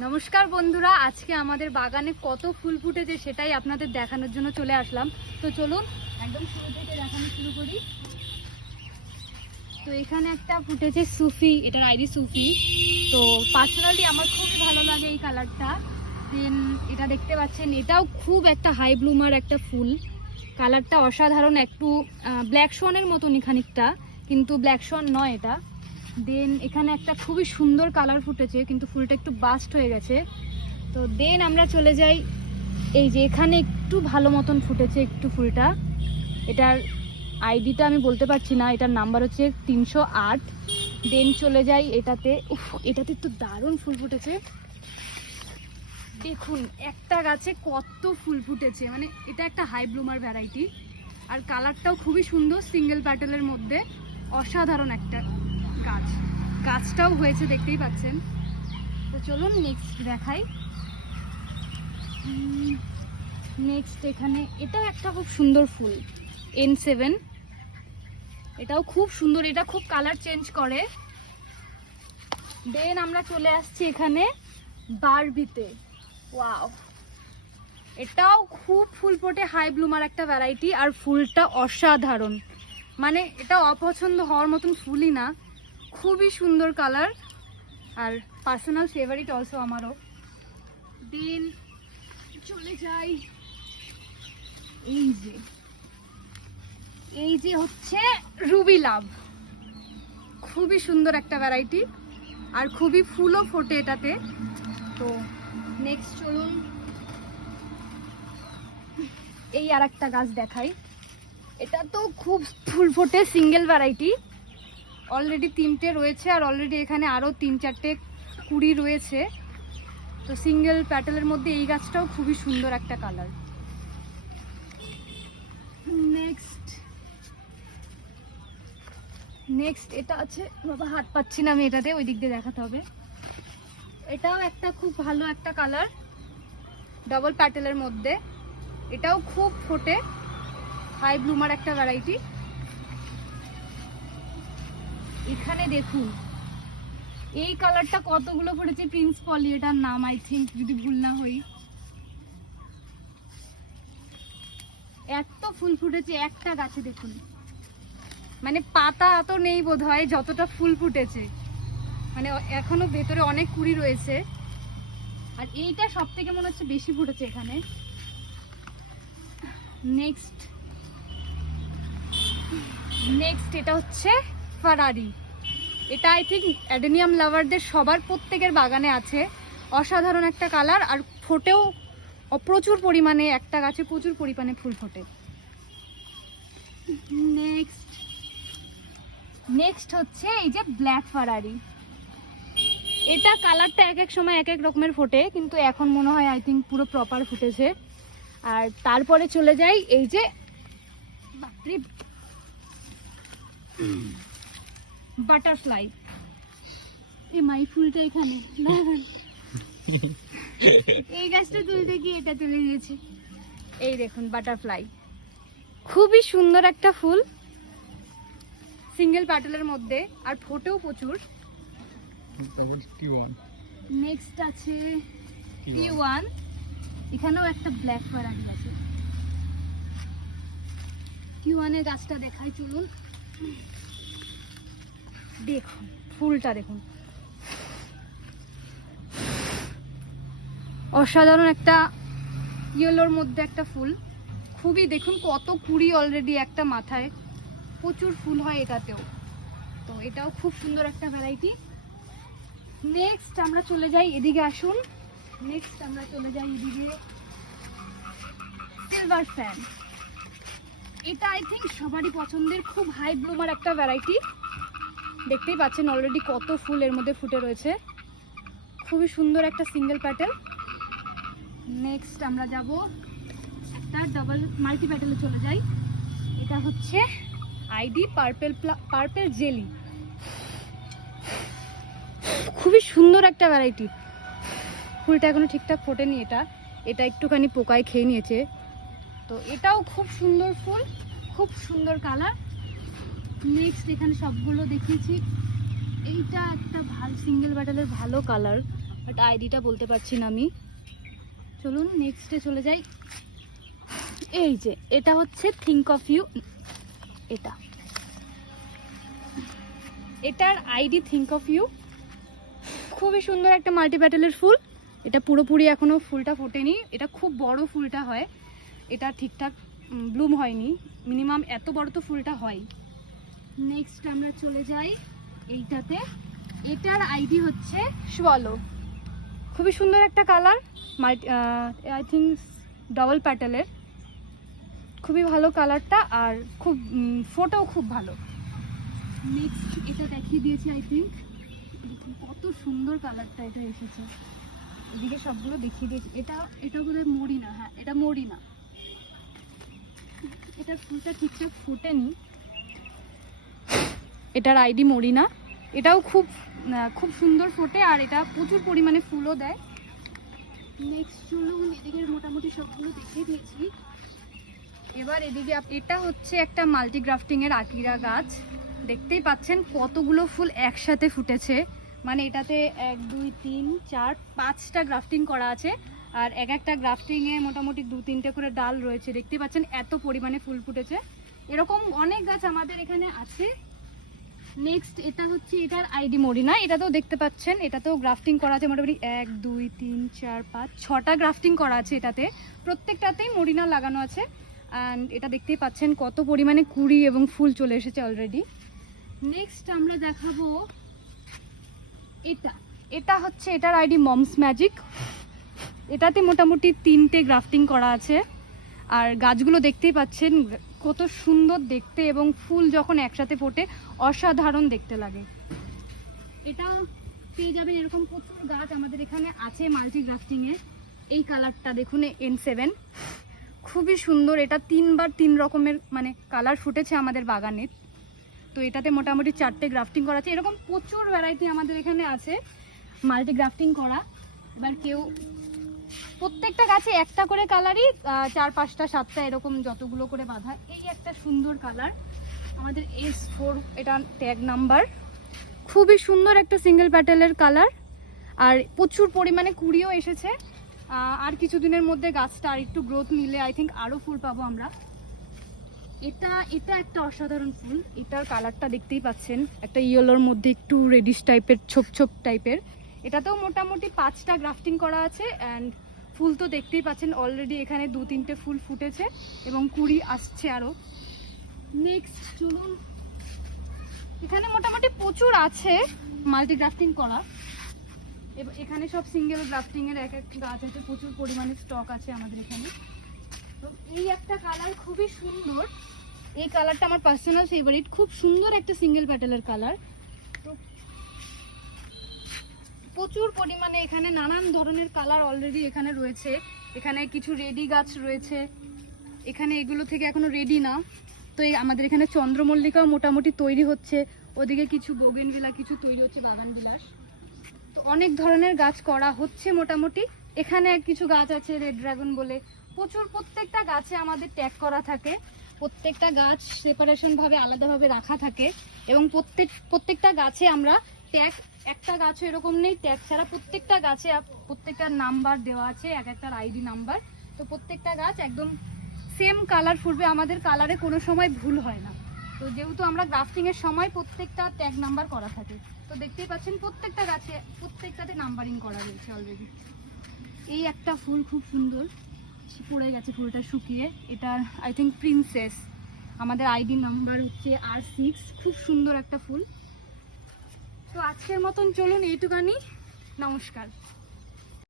নমস্কার বন্ধুরা, আজকে আমাদের বাগানে কত ফুল ফুটেছে সেটাই আপনাদের দেখানোর জন্য চলে আসলাম। তো চলুন একদম শুরু থেকে দেখানো শুরু করি। তো এখানে একটা ফুটেছে সুফি, এটার আইডি সুফি। তো পার্সোনালি আমার খুবই ভালো লাগে এই কালারটা। দেন এটা দেখতে পাচ্ছেন, এটাও খুব একটা হাই ব্লুমার একটা ফুল। কালারটা অসাধারণ, একটু ব্ল্যাক শনের মতনই খানিকটা, কিন্তু ব্ল্যাক শন নয় এটা। দেন এখানে একটা খুবই সুন্দর কালার ফুটেছে, কিন্তু ফুলটা একটু বাস্ট হয়ে গেছে। তো দেন আমরা চলে যাই, এই যে এখানে একটু ভালো মতন ফুটেছে একটু ফুলটা। এটার আইডিটা আমি বলতে পারছি না, এটার নাম্বার হচ্ছে 308। দেন চলে যাই এটাতে, এটাতে তো দারুণ ফুল ফুটেছে। দেখুন একটা গাছে কত ফুল ফুটেছে, মানে এটা একটা হাই ব্লুমার ভ্যারাইটি। আর কালারটাও খুবই সুন্দর, সিঙ্গেল প্যাটেলের মধ্যে অসাধারণ একটা গাছ। গাছটাও হয়েছে দেখতেই পাচ্ছেন। তো চলুন নেক্সট দেখাই। নেক্সট এখানে এটাও একটা খুব সুন্দর ফুল, N7। এটাও খুব সুন্দর, এটা খুব কালার চেঞ্জ করে। দেন আমরা চলে আসছি এখানে বারবিতে। ওয়াও, এটাও খুব ফুল ফোটে, হাই ব্লুমার একটা ভ্যারাইটি। আর ফুলটা অসাধারণ, মানে এটা অপছন্দ হওয়ার মতন ফুলই না, খুবই সুন্দর কালার আর পার্সোনাল ফেভারিট অলসো আমারও। দেন চলে যাই, এই যে হচ্ছে রুবি লাভ, খুবই সুন্দর একটা ভ্যারাইটি আর খুবই ফুলও ফোটে এটাতে। তো নেক্সট চলুন এই আর একটা গাছ দেখাই। এটা তো খুব ফুল ফোটে, সিঙ্গেল ভ্যারাইটি। অলরেডি 3টে রয়েছে আর অলরেডি এখানে আরও 3-4টে কুড়ি রয়েছে। তো সিঙ্গেল প্যাটেলের মধ্যে এই গাছটাও খুবই সুন্দর একটা কালার। নেক্সট এটা আছে, বাবা হাত পাচ্ছি না আমি এটাতে, ওই দিক দিয়ে দেখাতে হবে। এটাও একটা খুব ভালো একটা কালার, ডাবল প্যাটেলের মধ্যে। এটাও খুব ফোটে, হাই ব্লুমার একটা ভ্যারাইটি। এখানে দেখুন এই কালারটা কতগুলো ফুটেছে, প্রিন্স পলি এটার নাম, আই থিঙ্ক, যদি ভুল না হই। এত ফুল ফুটেছে একটা গাছে, দেখুন মানে পাতা এত নেই বোধহয় যতটা ফুল ফুটেছে, মানে এখনো ভেতরে অনেক কুড়ি রয়েছে। আর এইটা সব থেকে মনে হচ্ছে বেশি ফুটেছে এখানে। নেক্সট এটা হচ্ছে ফারারি। এটা আই থিঙ্ক অ্যাডেনিয়াম লাভারদের সবার প্রত্যেকের বাগানে আছে। অসাধারণ একটা কালার আর ফোটেও প্রচুর পরিমাণে, একটা গাছে প্রচুর পরিমাণে ফুল ফোটে। নেক্সট হচ্ছে এই যে ব্ল্যাক ফারারি। এটা কালারটা এক এক সময় এক এক রকমের ফোটে, কিন্তু এখন মনে হয় আই থিঙ্ক পুরো প্রপার ফুটেছে। আর তারপরে চলে যাই এই যে বাটারফ্লাই। এই মাই ফুলটা এখানে এই গাছটা তুলতে গিয়ে এটা তুলে দিয়েছে। এই দেখুন বাটারফ্লাই, খুবই সুন্দর একটা ফুল, সিঙ্গেল প্যাটেলের মধ্যে আর ফোটেও প্রচুর। নেক্সট আছে T1। এখানেও একটা ব্ল্যাক ভ্যারাইটি আছে। T1 এর গাছটা দেখাই চলুন। দেখুন ফুলটা দেখুন, অসাধারণ একটা ইয়েলোর মধ্যে একটা ফুল, খুবই দেখুন কত কুড়ি অলরেডি একটা মাথায়, প্রচুর ফুল হয় এটাতেও। তো এটাও খুব সুন্দর একটা ভ্যারাইটি। নেক্সট আমরা চলে যাই এদিকে, আসুন নেক্সট আমরা চলে যাই এদিকে সিলভার ফ্যান। এটা আই থিঙ্ক সবারই পছন্দের, খুব হাই ব্লুমার একটা ভ্যারাইটি। দেখতেই পাচ্ছেন অলরেডি কত ফুল এর মধ্যে ফুটে রয়েছে, খুবই সুন্দর একটা সিঙ্গেল প্যাটেল। নেক্সট আমরা যাব একটা ডাবল মাল্টি প্যাটেলে চলে যাই। এটা হচ্ছে আইডি পার্পেল জেলি, খুবই সুন্দর একটা ভ্যারাইটি। ফুলটা এখনো ঠিকঠাক ফোটেনি, এটা একটুখানি পোকায় খেয়ে নিয়েছে। তো এটাও খুব সুন্দর ফুল, খুব সুন্দর কালার। নেক্সট এখানে সবগুলো দেখিয়েছি, এইটা একটা ভালো সিঙ্গেল ব্যাটেলের ভালো কালার, বাট আইডিটা বলতে পারছি না আমি। চলুন নেক্সটে চলে যাই। এই যে এটা হচ্ছে থিঙ্ক অফ ইউ, এটার আইডি থিঙ্ক অফ ইউ। খুবই সুন্দর একটা মাল্টি প্যাটেলের ফুল। এটা পুরোপুরি এখনো ফুলটা ফোটেনি, এটা খুব বড় ফুলটা হয়, এটা ঠিকঠাক ব্লুম হয়নি, মিনিমাম এত বড় তো ফুলটা হয়। নেক্সট আমরা চলে যাই এইটাতে। এটার আইডি হচ্ছে সোয়ালো। খুবই সুন্দর একটা কালার, আই থিঙ্ক ডাবল প্যাটেলের, খুবই ভালো কালারটা, আর খুব ফোটাও খুব ভালো। নেক্সট এটা দেখিয়ে দিয়েছি আই থিঙ্ক, কত সুন্দর কালারটা এটা এসেছে। এদিকে সবগুলো দেখিয়ে দিয়েছি। এটা বোধহয় মরিনা, হ্যাঁ এটা মরিনা। এটার ফুলটা ঠিকঠাক ফোটেনি, এটার আইডি মরিনা। এটাও খুব খুব সুন্দর ফোটে, আর এটা প্রচুর পরিমাণে ফুলও দেয়। নেক্সট চলুন, এদিকে মোটামুটি সবগুলো দেখিয়ে দিয়েছি। এবার এদিকে এটা হচ্ছে একটা মাল্টি গ্রাফটিংয়ের আকিরা গাছ। দেখতেই পাচ্ছেন কতগুলো ফুল একসাথে ফুটেছে, মানে এটাতে 1 2 3 4 5টা গ্রাফটিং করা আছে, আর এক একটা গ্রাফটিংয়ে মোটামুটি 2-3টে করে ডাল রয়েছে। দেখতেই পাচ্ছেন এত পরিমাণে ফুল ফুটেছে। এরকম অনেক গাছ আমাদের এখানে আছে। নেক্সট এটা হচ্ছে, এটার আইডি মরিনা। এটাতেও দেখতে পাচ্ছেন, এটাতেও গ্রাফটিং করা আছে মোটামুটি 1 2 3 4 5 6টা গ্রাফটিং করা আছে এটাতে, প্রত্যেকটাতেই মরিনা লাগানো আছে। অ্যান্ড এটা দেখতেই পাচ্ছেন কত পরিমাণে কুড়ি এবং ফুল চলে এসেছে অলরেডি। নেক্সট আমরা দেখাবো এটা হচ্ছে, এটার আইডি মমস ম্যাজিক। এটাতে মোটামুটি 3টে গ্রাফটিং করা আছে, আর গাছগুলো দেখতেই পাচ্ছেন কত সুন্দর দেখতে, এবং ফুল যখন একসাথে ফোটে অসাধারণ দেখতে লাগে। এটা পেয়ে যাবেন, এরকম প্রচুর গাছ আমাদের এখানে আছে মাল্টি গ্রাফটিংয়ে। এই কালারটা দেখুন, N7, খুবই সুন্দর। এটা 3বার 3 রকমের মানে কালার ফুটেছে আমাদের বাগানে। তো এটাতে মোটামুটি 4টে গ্রাফটিং করা আছে। এরকম প্রচুর ভ্যারাইটি আমাদের এখানে আছে মাল্টি গ্রাফটিং করা। এবার কেউ প্রত্যেকটা গাছে একটা করে কালারই 4 5টা 7টা এরকম যতগুলো করে বাঁধা। এই একটা সুন্দর কালার আমাদের S4, এটা ট্যাগ নাম্বার, খুবই সুন্দর একটা সিঙ্গেল প্যাটেলের কালার, আর প্রচুর পরিমাণে কুড়িও এসেছে। আর কিছুদিনের মধ্যে গাছটা আর একটু গ্রোথ নিলে আই থিঙ্ক আরও ফুল পাবো আমরা। এটা একটা অসাধারণ ফুল। এটার কালারটা দেখতেই পাচ্ছেন, একটা ইয়েলোর মধ্যে একটু রেডিশ টাইপের, ছোপ ছোপ টাইপের। এটাতেও মোটামুটি 5টা গ্রাফটিং করা আছে, অ্যান্ড ফুল তো দেখতেই পাচ্ছেন অলরেডি এখানে 2-3টে ফুল ফুটেছে এবং কুড়ি আসছে আরও। নেক্সট চলুন, এখানে মোটামুটি প্রচুর আছে মাল্টি গ্রাফটিং করা। এখানে সব সিঙ্গেল গ্রাফটিংয়ের এক এক গাছ আছে, প্রচুর পরিমাণে স্টক আছে আমাদের এখানে। তো এই একটা কালার খুবই সুন্দর, এই কালারটা আমার পার্সোনাল ফেভারিট, খুব সুন্দর একটা সিঙ্গেল প্যাটেলের কালার। তো প্রচুর পরিমাণে এখানে নানান ধরনের কালার অলরেডি এখানে রয়েছে। এখানে কিছু রেডি গাছ রয়েছে, এখানে এগুলো থেকে এখনো রেডি না। তো এই আমাদের এখানে চন্দ্রমল্লিকাও মোটামুটি তৈরি হচ্ছে, ওদিকে কিছু বোগেনভিলা কিছু তৈরি হচ্ছে, বাগান বিলাস। তো অনেক ধরনের গাছ করা হচ্ছে মোটামুটি। এখানে কিছু গাছ আছে রেড ড্রাগন বলে, প্রচুর। প্রত্যেকটা গাছে আমাদের ট্যাগ করা থাকে, প্রত্যেকটা গাছ সেপারেশন ভাবে আলাদাভাবে রাখা থাকে, এবং প্রত্যেকটা গাছে আমরা ট্যাগ, একটা গাছও এরকম নেই ট্যাগ ছাড়া। প্রত্যেকটা গাছে প্রত্যেকটা নাম্বার দেওয়া আছে, এক একটা আইডি নাম্বার। তো প্রত্যেকটা গাছ একদম সেম কালার ফুটবে, আমাদের কালারে কোনো সময় ভুল হয় না। তো যেহেতু আমরা গ্রাফটিংয়ের সময় প্রত্যেকটা ট্যাগ নাম্বার করা থাকে, তো দেখতেই পাচ্ছেন প্রত্যেকটা গাছে প্রত্যেকটাতে নাম্বারিং করা রয়েছে অলরেডি। এই একটা ফুল খুব সুন্দর, পড়ে গেছে ফুলটা শুকিয়ে, এটার আই থিঙ্ক প্রিন্সেস। আমাদের আইডি নাম্বার হচ্ছে R6, খুব সুন্দর একটা ফুল। তো আজকের মতন চলুন এইটুকানি, নমস্কার।